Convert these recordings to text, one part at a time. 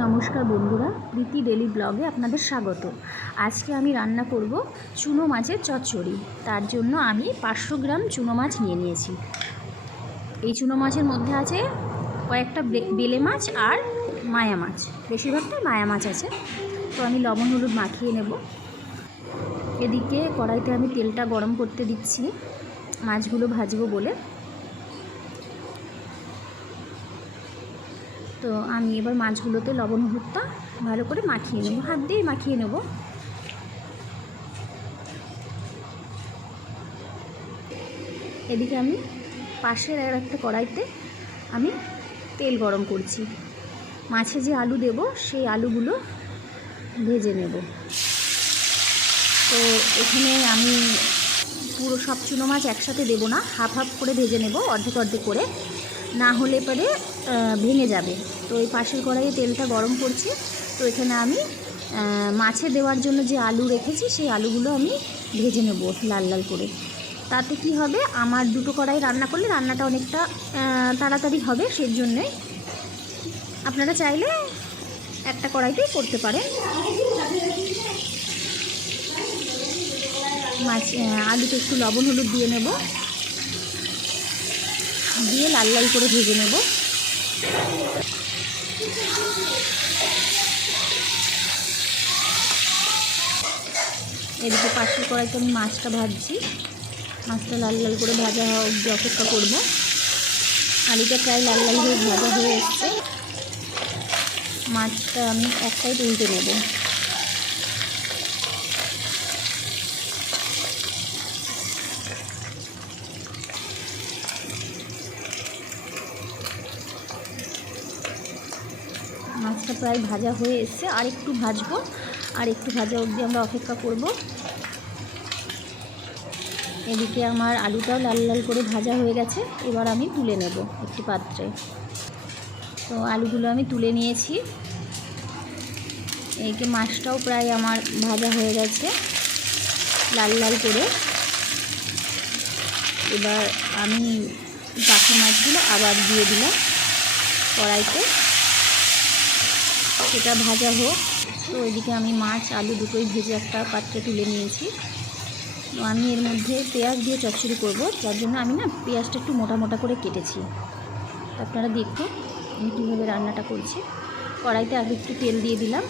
নমস্কার বন্ধুরা, প্রীতি ডেলি ব্লগে আপনাদের স্বাগত। আজকে আমি রান্না করব চুনো মাছের চচ্চড়ি। তার জন্য আমি 500 গ্রাম চুনো মাছ নিয়ে নিয়েছি। এই চুনো মাছের মধ্যে আছে কয়েকটা বেলে মাছ আর মায়া মাছ, বেশিরভাগটাই মায়া মাছ আছে। তো আমি লবণ হলুদ মাখিয়ে নেব। এদিকে কড়াইতে আমি তেলটা গরম করতে দিচ্ছি মাছগুলো ভাজবো বলে। তো আমি এবার মাছগুলোতে লবণ হলুদটা ভালো করে মাখিয়ে নেব, হাত দিয়ে মাখিয়ে নেব। এদিকে আমি পাশের আর একটা কড়াইতে আমি তেল গরম করছি। মাছে যে আলু দেব সেই আলুগুলো ভেজে নেব। তো এখানে আমি পুরো সব চুনো মাছ একসাথে দেব না, হাফ হাফ করে ভেজে নেব, অর্ধেক অর্ধেক করে, না হলে পরে ভেঙে যাবে। তো এই পাশের কড়াইয়ে তেলটা গরম করছি। তো এখানে আমি মাছে দেওয়ার জন্য যে আলু রেখেছি সেই আলুগুলো আমি ভেজে নেব লাল লাল করে। তাতে কি হবে, আমার দুটো কড়াই রান্না করলে রান্নাটা অনেকটা তাড়াতাড়ি হবে। সেই জন্যে আপনারা চাইলে একটা কড়াইতেই করতে পারেন। মাছ আলুতে একটু লবণ হলুদ দিয়ে নেব, দিয়ে লাল লাল করে ভেজে নেব। এদিকে পাশের কড়াইতে আমি মাছটা ভাজছি। মাছটা লাল লাল করে ভাজা হওয়া অবধি অপেক্ষা করবো। আলুটা প্রায় লাল লাল হয়ে ভাজা হয়ে এসছে। মাছটা আমি এক সাইড উল্টে নেব। মাছটা প্রায় ভাজা হয়ে এসছে, আর একটু ভাজবো, আর একটু ভাজা অবধি আমরা অপেক্ষা করব। এদিকে আমার আলুটাও লাল লাল করে ভাজা হয়ে গেছে। এবার আমি তুলে নেব একটি পাত্রে। তো আলুগুলো আমি তুলে নিয়েছি। এদিকে মাছটাও প্রায় আমার ভাজা হয়ে গেছে লাল লাল করে। এবার আমি বাকি মাছগুলো আবার দিয়ে দিলাম কড়াইতে, সেটা ভাজা হোক। তো এদিকে আমি মাছ আলু দুটোই ভেজে একটা পাত্রে তুলে নিয়েছি। তো আমি এর মধ্যে পেঁয়াজ দিয়ে চচ্চড়ি করব, যার জন্য আমি পেঁয়াজটা একটু মোটা মোটা করে কেটেছি। আপনারা দেখুন আমি কীভাবে রান্নাটা করছি। কড়াইতে আগে একটু তেল দিয়ে দিলাম,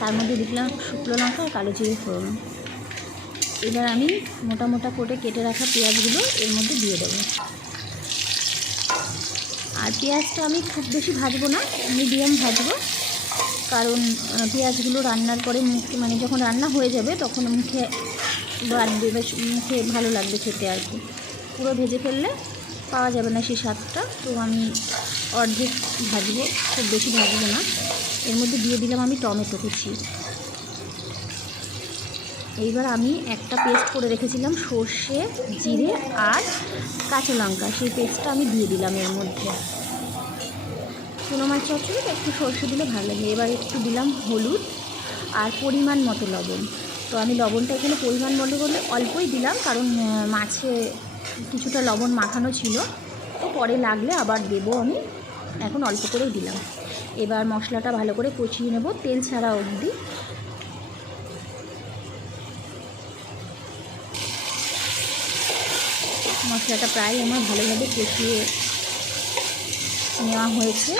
তার মধ্যে দিলাম শুকনো লঙ্কা আর কালো জিরে ফোড়ন। এবার আমি মোটা মোটা করে কেটে রাখা পেঁয়াজগুলো এর মধ্যে দিয়ে দেবো। আর পেঁয়াজটা আমি খুব বেশি ভাজবো না, মিডিয়াম ভাজবো, কারণ পেঁয়াজগুলো রান্নার পরে মুখে যখন রান্না হয়ে যাবে তখন মুখে বাড়বে, বেশ মুখে ভালো লাগবে খেতে আর কি। পুরো ভেজে ফেললে পাওয়া যাবে না সেই স্বাদটা। তো আমি অর্ধেক ভাজবো, খুব বেশি ভাজবো না। এর মধ্যে দিয়ে দিলাম আমি টমেটো কুচি। এইবার আমি একটা পেস্ট করে রেখেছিলাম সর্ষে, জিরে আর কাঁচা লঙ্কা, সেই পেস্টটা আমি দিয়ে দিলাম এর মধ্যে। চুনো মাছ চচ্চড়িতে একটু সর্ষে দিলে ভালো লাগে। এবার একটু দিলাম হলুদ আর পরিমাণ মতো লবণ। তো আমি লবণটা এখানে পরিমাণ মতো করে অল্পই দিলাম, কারণ মাছে কিছুটা লবণ মাখানো ছিল। তো পরে লাগলে আবার দেবো, আমি এখন অল্প করেই দিলাম। এবার মশলাটা ভালো করে কষিয়ে নেব তেল ছাড়া অবধি। মশলাটা প্রায় আমার ভালোভাবে কষিয়ে নেওয়া হয়েছে।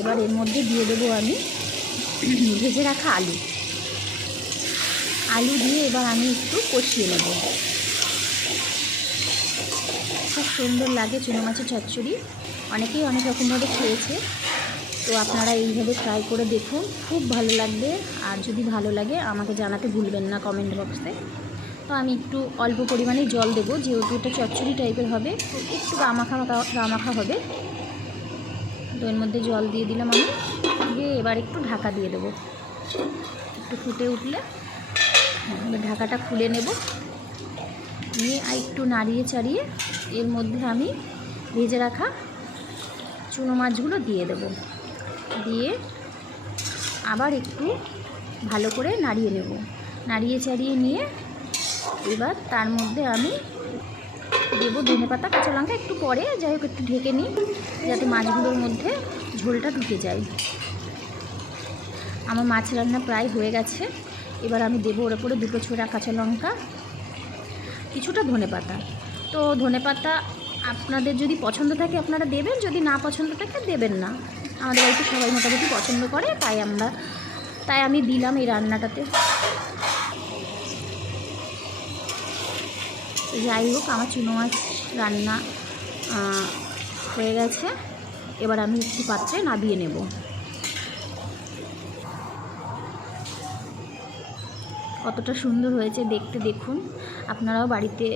এবার এর মধ্যে দিয়ে দেবো আমি ভেজে রাখা আলু দিয়ে এবার আমি একটু কষিয়ে নেব। খুব সুন্দর লাগে চুনো মাছের চচ্চড়ি, অনেকেই অনেক রকমভাবে খেয়েছে। তো আপনারা এইভাবে ট্রাই করে দেখুন, খুব ভালো লাগবে। আর যদি ভালো লাগে আমাকে জানাতে ভুলবেন না কমেন্ট বক্সে। তো আমি একটু অল্প পরিমাণে জল দেবো, যেহেতু এটা চচ্চড়ি টাইপের হবে, তো একটু গামাখা হবে। তো এর মধ্যে জল দিয়ে দিলাম আমি, দিয়ে এবার একটু ঢাকা দিয়ে দেবো। একটু ফুটে উঠলে এবার ঢাকাটা খুলে নেব, নিয়ে আর একটু নাড়িয়ে চাড়িয়ে এর মধ্যে আমি ভেজে রাখা চুনো মাছগুলো দিয়ে দেব। দিয়ে আবার একটু ভালো করে নাড়িয়ে নেব। নাড়িয়ে চাড়িয়ে নিয়ে এবার তার মধ্যে আমি দেবো ধনেপাতা, কাঁচা লঙ্কা একটু পরে, যাই হোক একটু ঢেকে নিই যাতে মাছগুলোর মধ্যে ঝোলটা ঢুকে যায়। আমার মাছ রান্না প্রায় হয়ে গেছে। এবার আমি দেবো ওর উপরে 2 ছোড়া কাঁচা লঙ্কা, কিছুটা ধনেপাতা। তো ধনেপাতা আপনাদের যদি পছন্দ থাকে আপনারা দেবেন, যদি না পছন্দ থাকে দেবেন না। আমাদের বাড়িতে সবাই মোটামুটি পছন্দ করে, তাই আমি দিলাম এই রান্নাটাতে। যাই হোক, আমার চুনো মাছ রান্না হয়ে গেছে। এবার আমি একটি পাত্রে নামিয়ে নেব। কতটা সুন্দর হয়েছে দেখতে দেখুন। আপনারাও বাড়িতে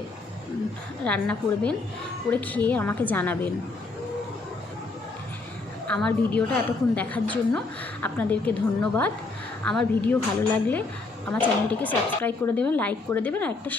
রান্না করবেন, করে খেয়ে আমাকে জানাবেন। আমার ভিডিওটা এতক্ষণ দেখার জন্য আপনাদেরকে ধন্যবাদ। আমার ভিডিও ভালো লাগলে আমার চ্যানেলটিকে সাবস্ক্রাইব করে দেবেন, লাইক করে দেবেন আর একটা